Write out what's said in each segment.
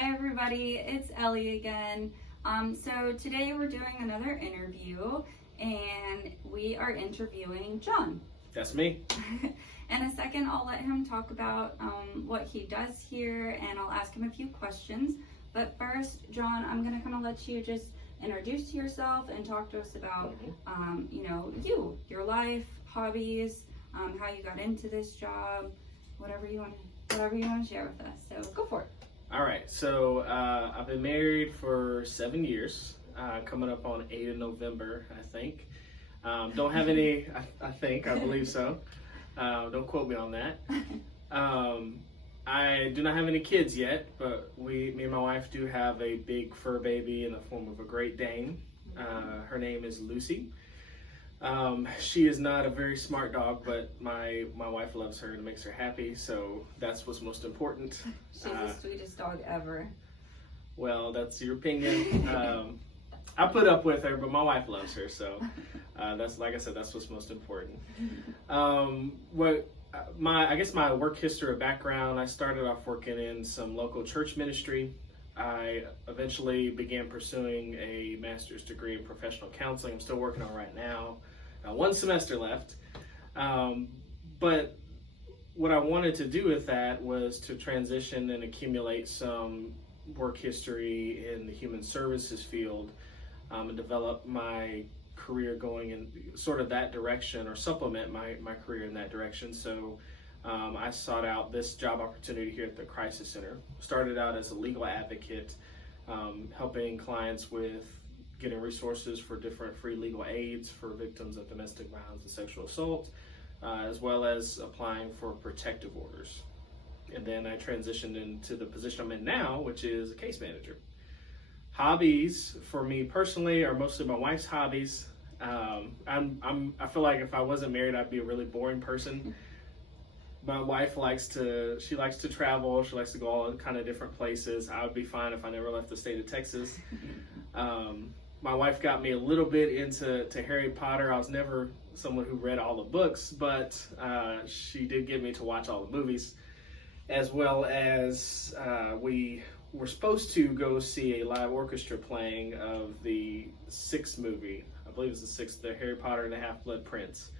Hi everybody, it's Ellie again. So today we're doing another interview and we are interviewing John. That's me. In a second I'll let him talk about what he does here and I'll ask him a few questions. But first, John, I'm going to kind of let you just introduce yourself and talk to us about your life, hobbies, how you got into this job, whatever you want to share with us. So go for it. All right, so I've been married for 7 years, coming up on 8 in November, I think. Don't have any, I believe so. Don't quote me on that. I do not have any kids yet, but me and my wife do have a big fur baby in the form of a Great Dane. Her name is Lucy. She is not a very smart dog, but my wife loves her and it makes her happy, so that's what's most important. She's the sweetest dog ever. Well, that's your opinion. I put up with her, but my wife loves her, so that's, like I said, that's what's most important. I guess my work history or background, I started off working in some local church ministry. I eventually began pursuing a master's degree in professional counseling. I'm still working on right now. 1 semester left. But what I wanted to do with that was to transition and accumulate some work history in the human services field and develop my career going in sort of that direction, or supplement my career in that direction. So I sought out this job opportunity here at the Crisis Center. Started out as a legal advocate, helping clients with getting resources for different free legal aids for victims of domestic violence and sexual assault, as well as applying for protective orders. And then I transitioned into the position I'm in now, which is a case manager. Hobbies for me personally are mostly my wife's hobbies. I feel like if I wasn't married, I'd be a really boring person. My wife likes to travel. She likes to go all kind of different places. I would be fine if I never left the state of Texas. My wife got me a little bit into Harry Potter. I was never someone who read all the books, but she did get me to watch all the movies, as well as we were supposed to go see a live orchestra playing of the 6th movie. I believe it's the 6th, the Harry Potter and the Half-Blood Prince.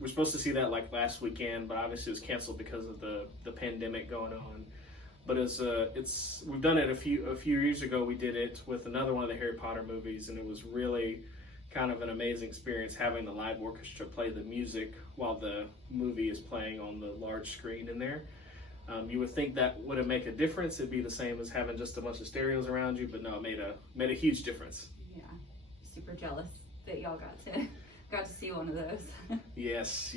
We're supposed to see that like last weekend, but obviously it was canceled because of the pandemic going on. But we've done it a few years ago. We did it with another one of the Harry Potter movies, and it was really kind of an amazing experience having the live orchestra play the music while the movie is playing on the large screen in there. You would think that wouldn't make a difference. It'd be the same as having just a bunch of stereos around you, but no, it made a huge difference. Yeah, super jealous that y'all got to see one of those. Yes.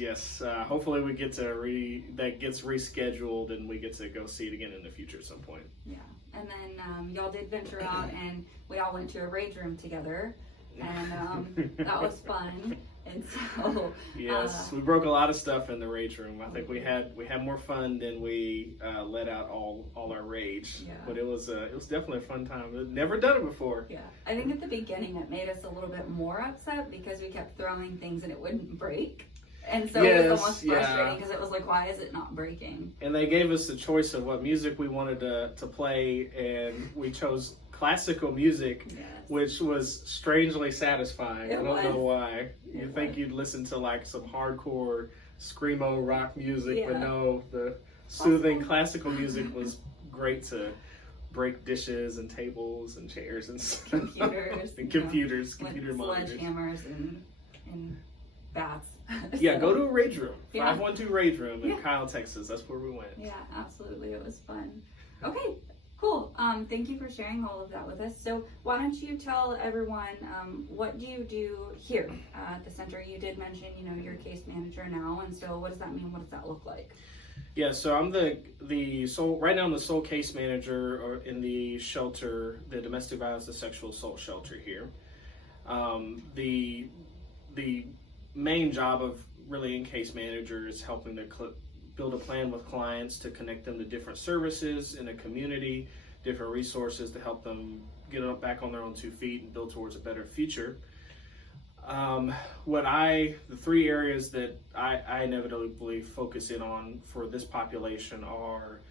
Hopefully we get that gets rescheduled and we get to go see it again in the future at some point. Yeah, and then y'all did venture out and we all went to a rage room together, and that was fun. And so yes, we broke a lot of stuff in the rage room. I think we had more fun than we let out all our rage. Yeah. But it was definitely a fun time. I'd never done it before. Yeah, I think at the beginning it made us a little bit more upset because we kept throwing things and it wouldn't break. And so it was almost frustrating because it was like, why is it not breaking? And they gave us the choice of what music we wanted to play, and we chose classical music, which was strangely satisfying. I don't know why. You'd think you'd listen to like some hardcore screamo rock music, but no, the soothing classical music was great to break dishes and tables and chairs and computers and computer monitors, sledgehammers and bats. Yeah, go to a rage room. 512 Rage Room in Kyle, Texas. That's where we went. Yeah, absolutely. It was fun. Okay, cool. Thank you for sharing all of that with us. So why don't you tell everyone what do you do here at the center? You did mention, you're a case manager now, and so what does that mean? What does that look like? Yeah, so I'm right now I'm the sole case manager in the shelter, the domestic violence and sexual assault shelter here. The main job of really in case manager is helping to build a plan with clients to connect them to different services in a community, different resources to help them get back on their own 2 feet and build towards a better future. The 3 areas that I inevitably focus in on for this population are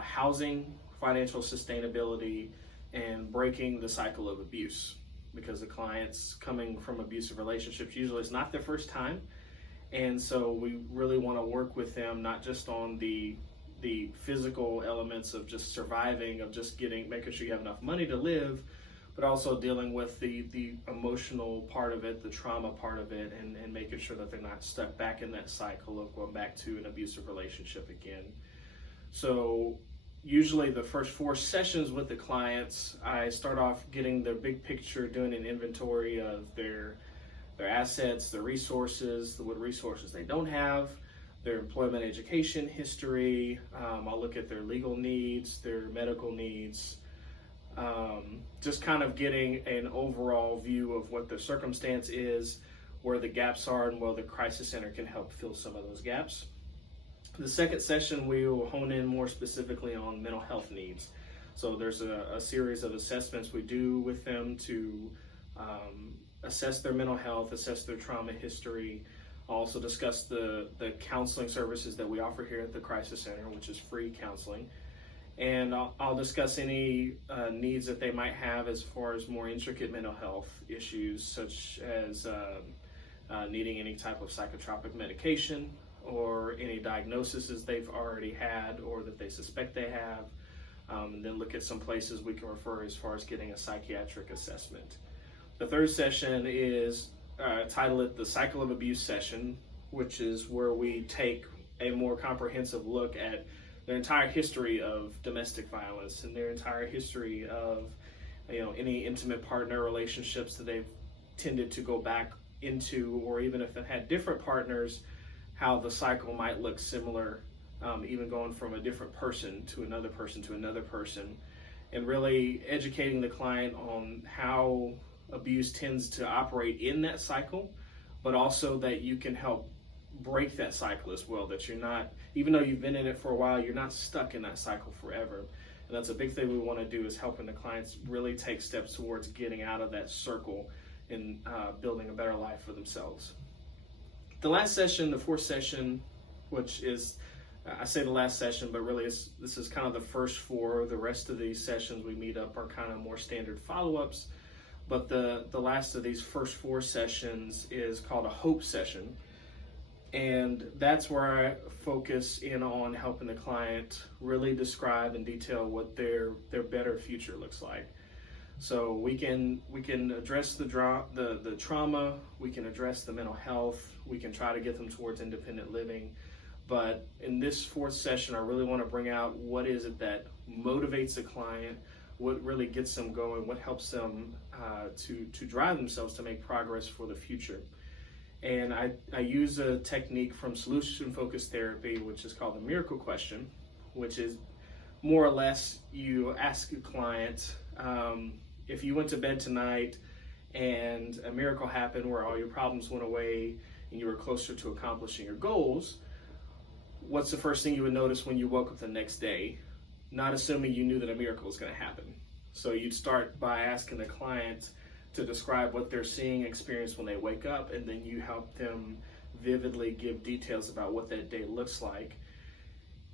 housing, financial sustainability, and breaking the cycle of abuse. Because the clients coming from abusive relationships, usually it's not their first time. And so we really want to work with them, not just on the physical elements of just surviving, of just making sure you have enough money to live, but also dealing with the emotional part of it, the trauma part of it, and making sure that they're not stuck back in that cycle of going back to an abusive relationship again. So usually the first 4 sessions with the clients, I start off getting their big picture, doing an inventory of their assets, their resources, what resources they don't have, their employment education history. I'll look at their legal needs, their medical needs, just kind of getting an overall view of what the circumstance is, where the gaps are, and where the crisis center can help fill some of those gaps. The second session, we will hone in more specifically on mental health needs. So there's a series of assessments we do with them to assess their mental health, assess their trauma history, also discuss the counseling services that we offer here at the Crisis Center, which is free counseling. And I'll discuss any needs that they might have as far as more intricate mental health issues, such as needing any type of psychotropic medication, or any diagnoses they've already had or that they suspect they have, and then look at some places we can refer as far as getting a psychiatric assessment. The third session is titled the Cycle of Abuse session, which is where we take a more comprehensive look at their entire history of domestic violence and their entire history of any intimate partner relationships that they've tended to go back into, or even if they've had different partners, how the cycle might look similar, even going from a different person to another person to another person, and really educating the client on how abuse tends to operate in that cycle, but also that you can help break that cycle as well, that you're not, even though you've been in it for a while, you're not stuck in that cycle forever. And that's a big thing we want to do, is helping the clients really take steps towards getting out of that circle and building a better life for themselves. The last session, the fourth session, which is, I say the last session, but really this is kind of the first 4. The rest of these sessions we meet up are kind of more standard follow-ups. But the last of these first 4 sessions is called a hope session. And that's where I focus in on helping the client really describe in detail what their better future looks like. So we can address the trauma, we can address the mental health, we can try to get them towards independent living. But in this 4th session, I really want to bring out what is it that motivates the client, what really gets them going, what helps them to drive themselves to make progress for the future. And I use a technique from solution-focused therapy, which is called the miracle question, which is more or less you ask a client, if you went to bed tonight and a miracle happened where all your problems went away and you were closer to accomplishing your goals, what's the first thing you would notice when you woke up the next day? Not assuming you knew that a miracle was going to happen. So you'd start by asking the client to describe what they're seeing, experience when they wake up, and then you help them vividly give details about what that day looks like.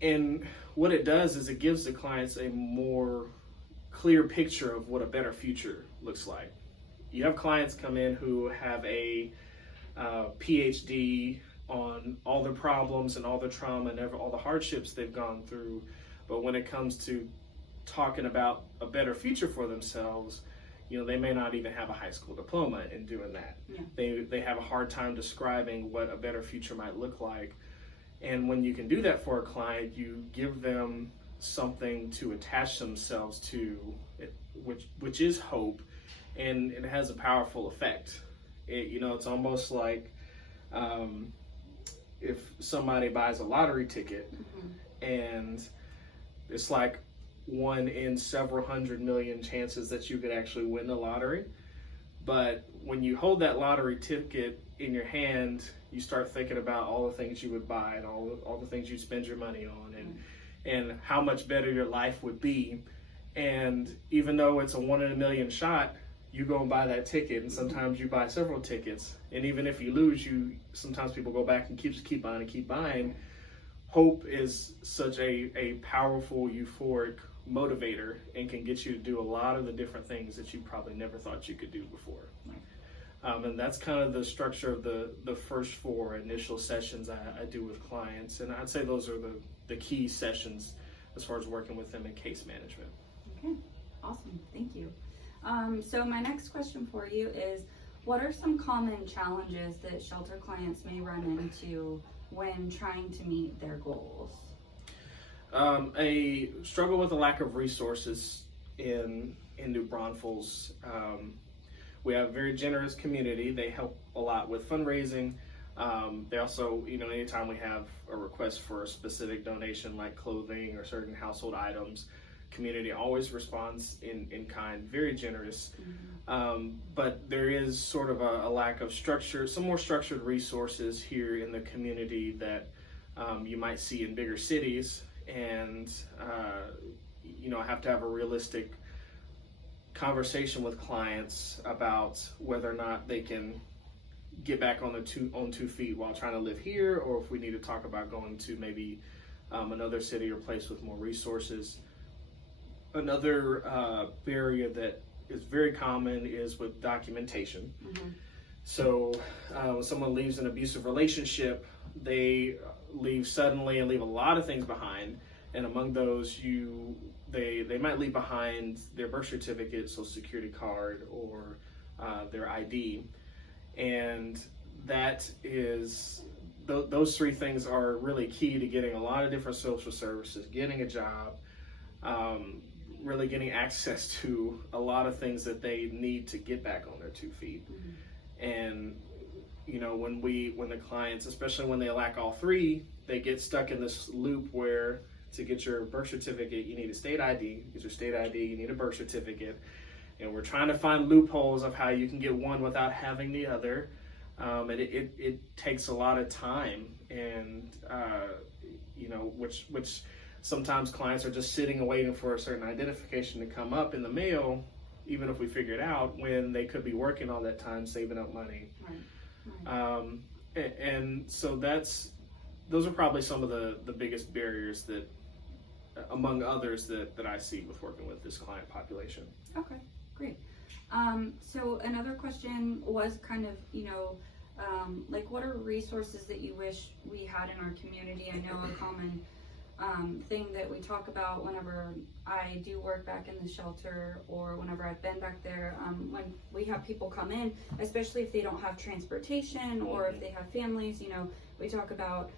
And what it does is it gives the clients a more clear picture of what a better future looks like. You have clients come in who have a PhD on all their problems and all their trauma and all the hardships they've gone through, but when it comes to talking about a better future for themselves, they may not even have a high school diploma in doing that. Yeah. They have a hard time describing what a better future might look like. And when you can do that for a client, you give them something to attach themselves to, which is hope, and it has a powerful effect. It's almost like if somebody buys a lottery ticket, and it's like 1 in several hundred million chances that you could actually win the lottery. But when you hold that lottery ticket in your hand, you start thinking about all the things you would buy and all the things you'd spend your money on, and how much better your life would be. And even though it's a 1 in a million shot, you go and buy that ticket, and sometimes you buy several tickets. And even if you lose, sometimes people go back and keep buying and keep buying, hope is such a powerful, euphoric motivator and can get you to do a lot of the different things that you probably never thought you could do before. And that's kind of the structure of the first 4 initial sessions I do with clients. And I'd say those are the key sessions as far as working with them in case management. Okay, awesome, thank you. So my next question for you is, what are some common challenges that shelter clients may run into when trying to meet their goals? A struggle with a lack of resources in New Braunfels. We have a very generous community. They help a lot with fundraising. They also, anytime we have a request for a specific donation like clothing or certain household items, community always responds in kind, very generous. But there is sort of a lack of structure, some more structured resources here in the community that you might see in bigger cities. And, I have to have a realistic conversation with clients about whether or not they can get back on two feet while trying to live here, or if we need to talk about going to maybe another city or place with more resources. Another barrier that is very common is with documentation. So when someone leaves an abusive relationship, they leave suddenly and leave a lot of things behind, and among those they might leave behind their birth certificate, social security card, or their ID. And that is, those 3 things are really key to getting a lot of different social services, getting a job, really getting access to a lot of things that they need to get back on their 2 feet. And when the clients, especially when they lack all 3, they get stuck in this loop where to get your birth certificate, you need a state ID. Get your state ID, you need a birth certificate. And we're trying to find loopholes of how you can get one without having the other. And it takes a lot of time, and which sometimes clients are just sitting and waiting for a certain identification to come up in the mail, even if we figure it out, when they could be working all that time saving up money. And so those are probably some of the biggest barriers that, among others, that I see with working with this client population. Okay, great. So another question was kind of, like, what are resources that you wish we had in our community? I know a common thing that we talk about whenever I do work back in the shelter, or whenever I've been back there, when we have people come in, especially if they don't have transportation or if they have families, we talk about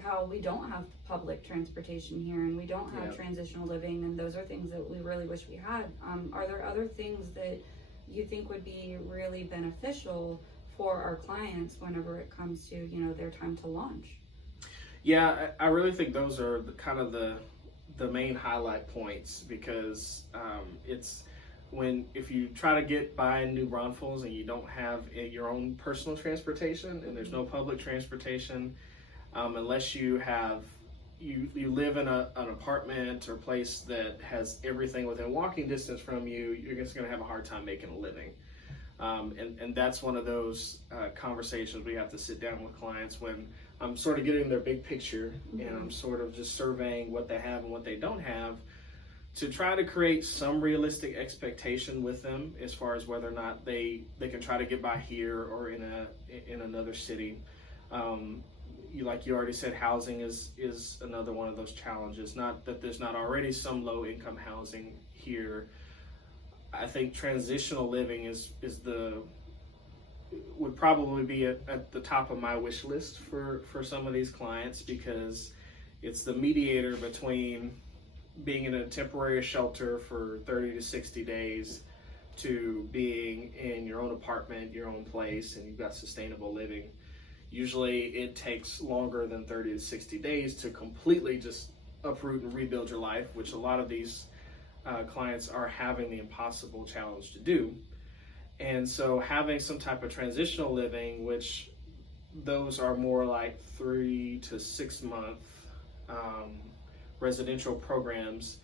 how we don't have public transportation here, and we don't have transitional living, and those are things that we really wish we had. Are there other things that you think would be really beneficial for our clients whenever it comes to, their time to launch? Yeah, I really think those are the main highlight points, because if you try to get by New Braunfels and you don't have your own personal transportation, and there's no public transportation, unless you live in an apartment or place that has everything within walking distance from you, you're just going to have a hard time making a living. And that's one of those conversations we have to sit down with clients when I'm sort of getting their big picture, and I'm sort of just surveying what they have and what they don't have, to try to create some realistic expectation with them as far as whether or not they can try to get by here or in another city. Like you already said, housing is another one of those challenges. Not that there's not already some low income housing here. I think transitional living would probably be at the top of my wish list for some of these clients, because it's the mediator between being in a temporary shelter for 30 to 60 days to being in your own apartment, your own place, and you've got sustainable living. Usually it takes longer than 30 to 60 days to completely just uproot and rebuild your life, which a lot of these clients are having the impossible challenge to do. And so having some type of transitional living, which those are more like 3 to 6 month residential programs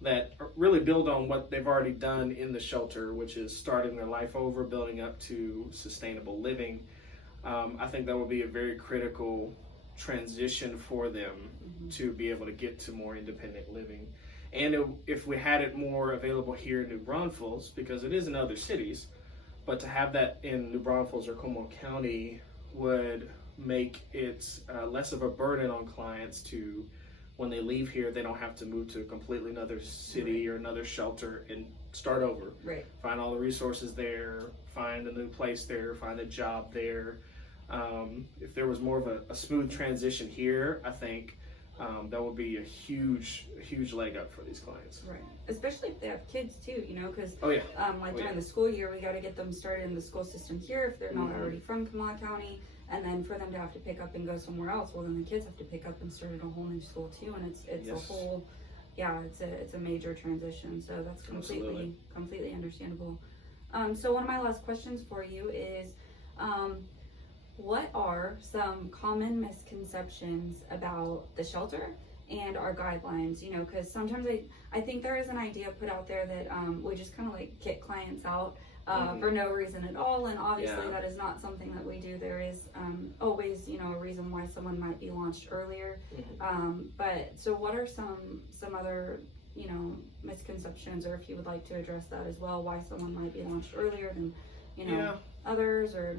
that really build on what they've already done in the shelter, which is starting their life over, building up to sustainable living. I think that would be a very critical transition for them to be able to get to more independent living. And if we had it more available here in New Braunfels, because it is in other cities, but to have that in New Braunfels or Como County would make it less of a burden on clients to, when they leave here, they don't have to move to a completely another city or another shelter and start over. Right. Find all the resources there, find a new place there, find a job there. If there was more of a smooth transition here, I think that would be a huge leg up for these clients. Right. Especially if they have kids too, you know, because during the school year, we got to get them started in the school system here if they're not already from Kamala County. And then for them to have to pick up and go somewhere else, well, then the kids have to pick up and start at a whole new school too. And it's a whole, it's a major transition. So that's completely understandable. So one of my last questions for you is, what are some common misconceptions about the shelter and our guidelines? You know, because sometimes I think there is an idea put out there that we just kind of like kick clients out for no reason at all, and obviously that is not something that we do. There is always, you know, a reason why someone might be launched earlier. But so what are some other, you know, misconceptions, or if you would like to address that as well, why someone might be launched earlier than, you know, others, or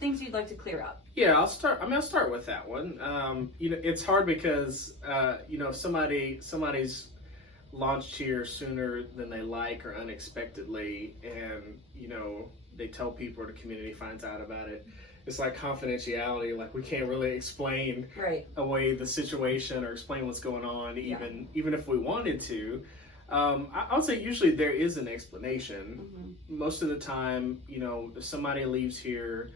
things you'd like to clear up? Yeah, I'll start with that one. You know, it's hard because you know, if somebody's launched here sooner than they like or unexpectedly, and you know, they tell people or the community finds out about it, it's like confidentiality. Like we can't really explain away the situation or explain what's going on, even if we wanted to. I would say usually there is an explanation. Most of the time, you know, if somebody leaves here,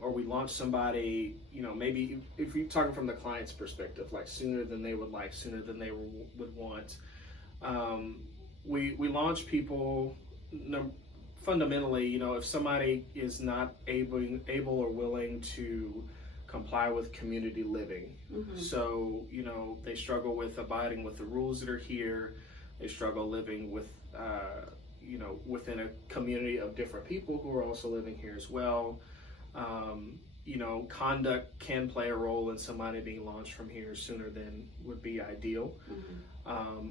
or we launch somebody, you know, maybe if you're talking from the client's perspective, like sooner than they would like, sooner than they would want, we launch people fundamentally, you know, if somebody is not able or willing to comply with community living. So, you know, they struggle with abiding with the rules that are here. They struggle living with, you know, within a community of different people who are also living here as well. You know, conduct can play a role in somebody being launched from here sooner than would be ideal.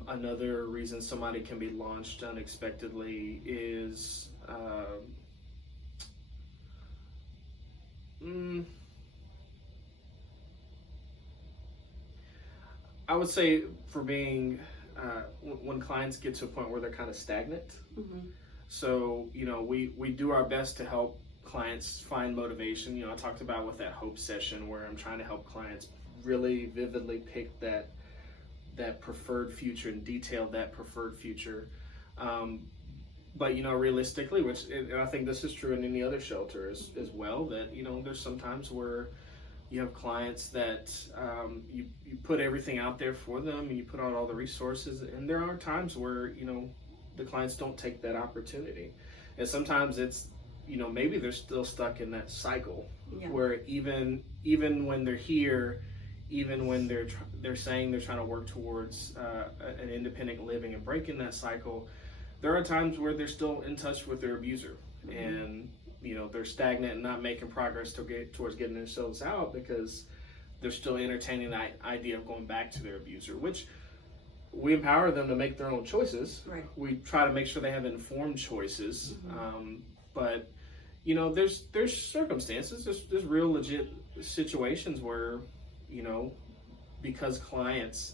Another reason somebody can be launched unexpectedly is I would say for being when clients get to a point where they're kind of stagnant. So, you know, we do our best to help clients find motivation. You know, I talked about with that hope session where I'm trying to help clients really vividly pick that preferred future and detail that preferred future. But, you know, realistically, and I think this is true in any other shelter as well, that, you know, there's sometimes where you have clients that you put everything out there for them, and you put out all the resources, and there are times where, you know, the clients don't take that opportunity. And sometimes it's, you know, maybe they're still stuck in that cycle where even when they're here, even when they're saying they're trying to work towards an independent living and breaking that cycle, there are times where they're still in touch with their abuser, and you know, they're stagnant and not making progress towards getting themselves out because they're still entertaining the idea of going back to their abuser, which we empower them to make their own choices. We try to make sure they have informed choices, but you know, there's circumstances, there's real legit situations where, you know, because clients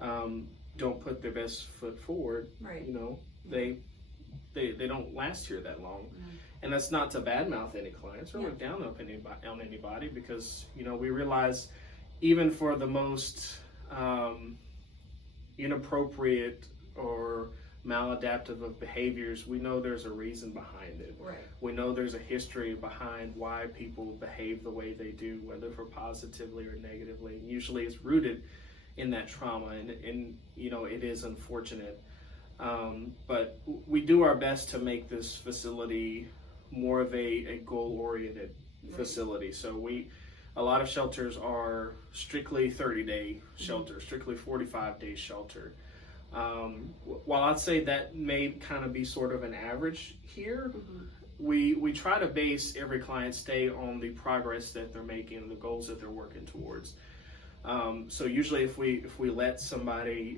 don't put their best foot forward, you know, they don't last here that long. And that's not to badmouth any clients or look down on anybody, because, you know, we realize even for the most inappropriate or maladaptive of behaviors, we know there's a reason behind it. We know there's a history behind why people behave the way they do, whether for positively or negatively. And usually it's rooted in that trauma, and you know, it is unfortunate. But we do our best to make this facility more of a goal-oriented facility. So a lot of shelters are strictly 30-day shelter, strictly 45-day shelter. While I'd say that may kind of be sort of an average here, we try to base every client stay on the progress that they're making, the goals that they're working towards. So usually if we launch somebody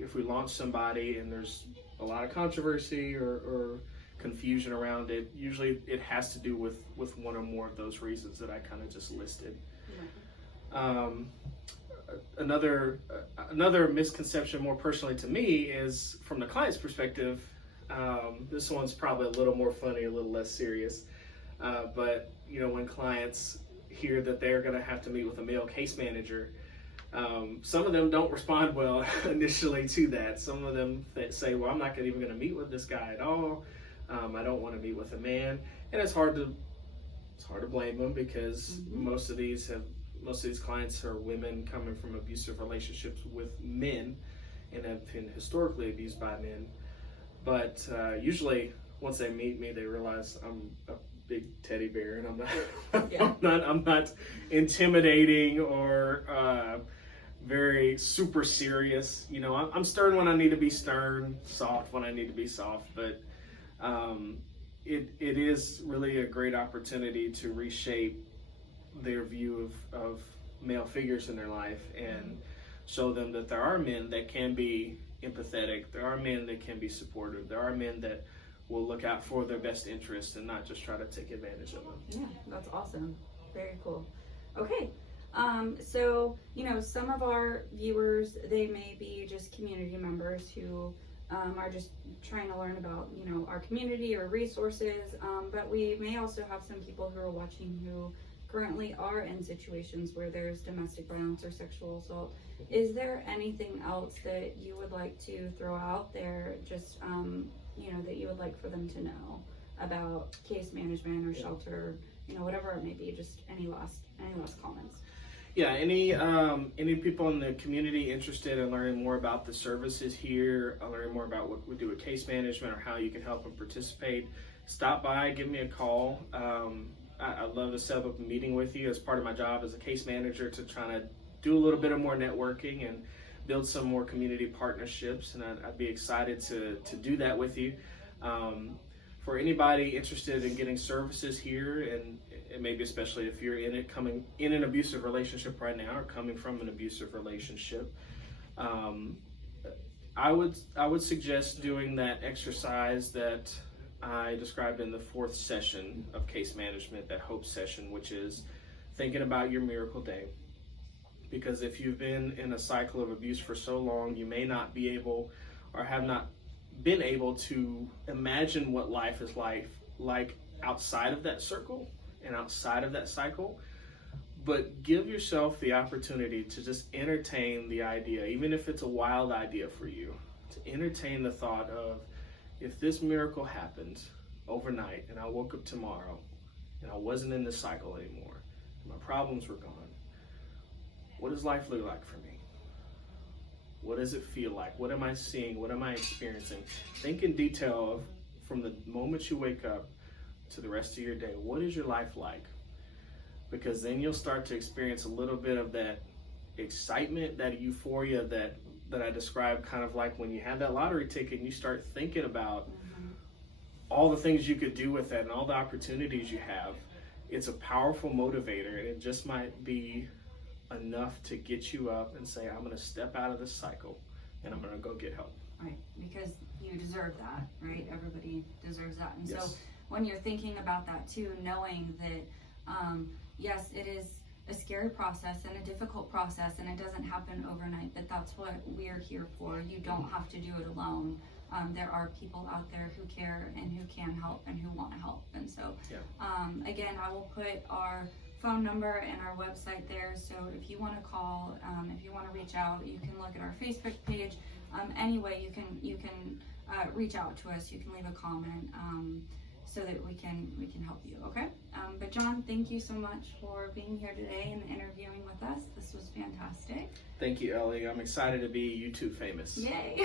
and there's a lot of controversy or confusion around it, usually it has to do with one or more of those reasons that I kind of just listed. Another misconception, more personally to me, is from the client's perspective. This one's probably a little more funny, a little less serious. But when clients hear that they're going to have to meet with a male case manager, some of them don't respond well initially to that. Some of them say, "Well, I'm not even going to meet with this guy at all. I don't want to meet with a man," and it's hard to blame them, because most of these clients are women coming from abusive relationships with men and have been historically abused by men. But usually, once they meet me, they realize I'm a big teddy bear, and I'm not intimidating or very super serious. I'm stern when I need to be stern, soft when I need to be soft. But it is really a great opportunity to reshape their view of male figures in their life and show them that there are men that can be empathetic, there are men that can be supportive, there are men that will look out for their best interest and not just try to take advantage of them. Yeah, that's awesome. Very cool. Okay. So, some of our viewers, they may be just community members who are just trying to learn about, our community or resources. But we may also have some people who are watching who currently are in situations where there's domestic violence or sexual assault. Is there anything else that you would like to throw out there, just, that you would like for them to know about case management or shelter, whatever it may be? Just any last comments? Yeah, any people in the community interested in learning more about the services here, learning more about what we do with case management or how you can help them participate, stop by, give me a call. I'd love to set up a meeting with you as part of my job as a case manager to try to do a little bit of more networking and build some more community partnerships, and I'd be excited to do that with you. For anybody interested in getting services here, and maybe especially if you're coming in an abusive relationship right now or coming from an abusive relationship, I would suggest doing that exercise that I described in the 4th session of case management, that hope session, which is thinking about your miracle day. Because if you've been in a cycle of abuse for so long, you may not be able or have not been able to imagine what life is like outside of that circle and outside of that cycle. But give yourself the opportunity to just entertain the idea, even if it's a wild idea for you, to entertain the thought of, if this miracle happened overnight and I woke up tomorrow and I wasn't in this cycle anymore, and my problems were gone, what does life look like for me? What does it feel like? What am I seeing? What am I experiencing? Think in detail of, from the moment you wake up to the rest of your day, what is your life like? Because then you'll start to experience a little bit of that excitement, that euphoria that I described, kind of like when you have that lottery ticket and you start thinking about all the things you could do with that and all the opportunities you have. It's a powerful motivator, and it just might be enough to get you up and say, I'm going to step out of this cycle and I'm going to go get help. Right, because you deserve that, right? Everybody deserves that. And Yes. so when you're thinking about that too, knowing that, yes, it is a scary process and a difficult process, and it doesn't happen overnight, but that's what we're here for. You don't have to do it alone. There are people out there who care and who can help and who want to help. And so, again, I will put our phone number and our website there. So if you want to call, if you want to reach out, you can look at our Facebook page. Anyway, you can reach out to us. You can leave a comment so that we can help you. Okay. But John, thank you so much for being here today and interviewing with us. This was fantastic. Thank you, Ellie. I'm excited to be YouTube famous. Yay!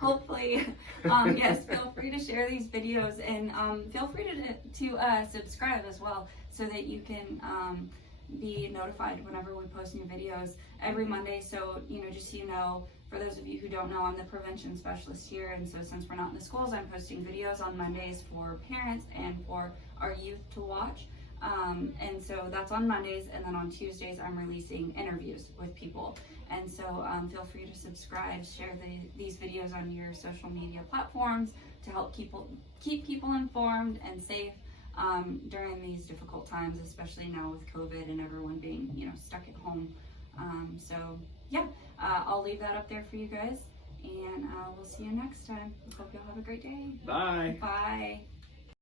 Hopefully. Yes, feel free to share these videos, and feel free to subscribe as well, so that you can be notified whenever we post new videos every Monday. So, just so you know, For those of you who don't know, I'm the prevention specialist here, and so since we're not in the schools, I'm posting videos on Mondays for parents and for our youth to watch. And so that's on Mondays, and then on Tuesdays I'm releasing interviews with people. And so feel free to subscribe, share these videos on your social media platforms to help keep people informed and safe during these difficult times, especially now with COVID and everyone being, stuck at home. I'll leave that up there for you guys, and we'll see you next time. Hope y'all have a great day. Bye. Bye.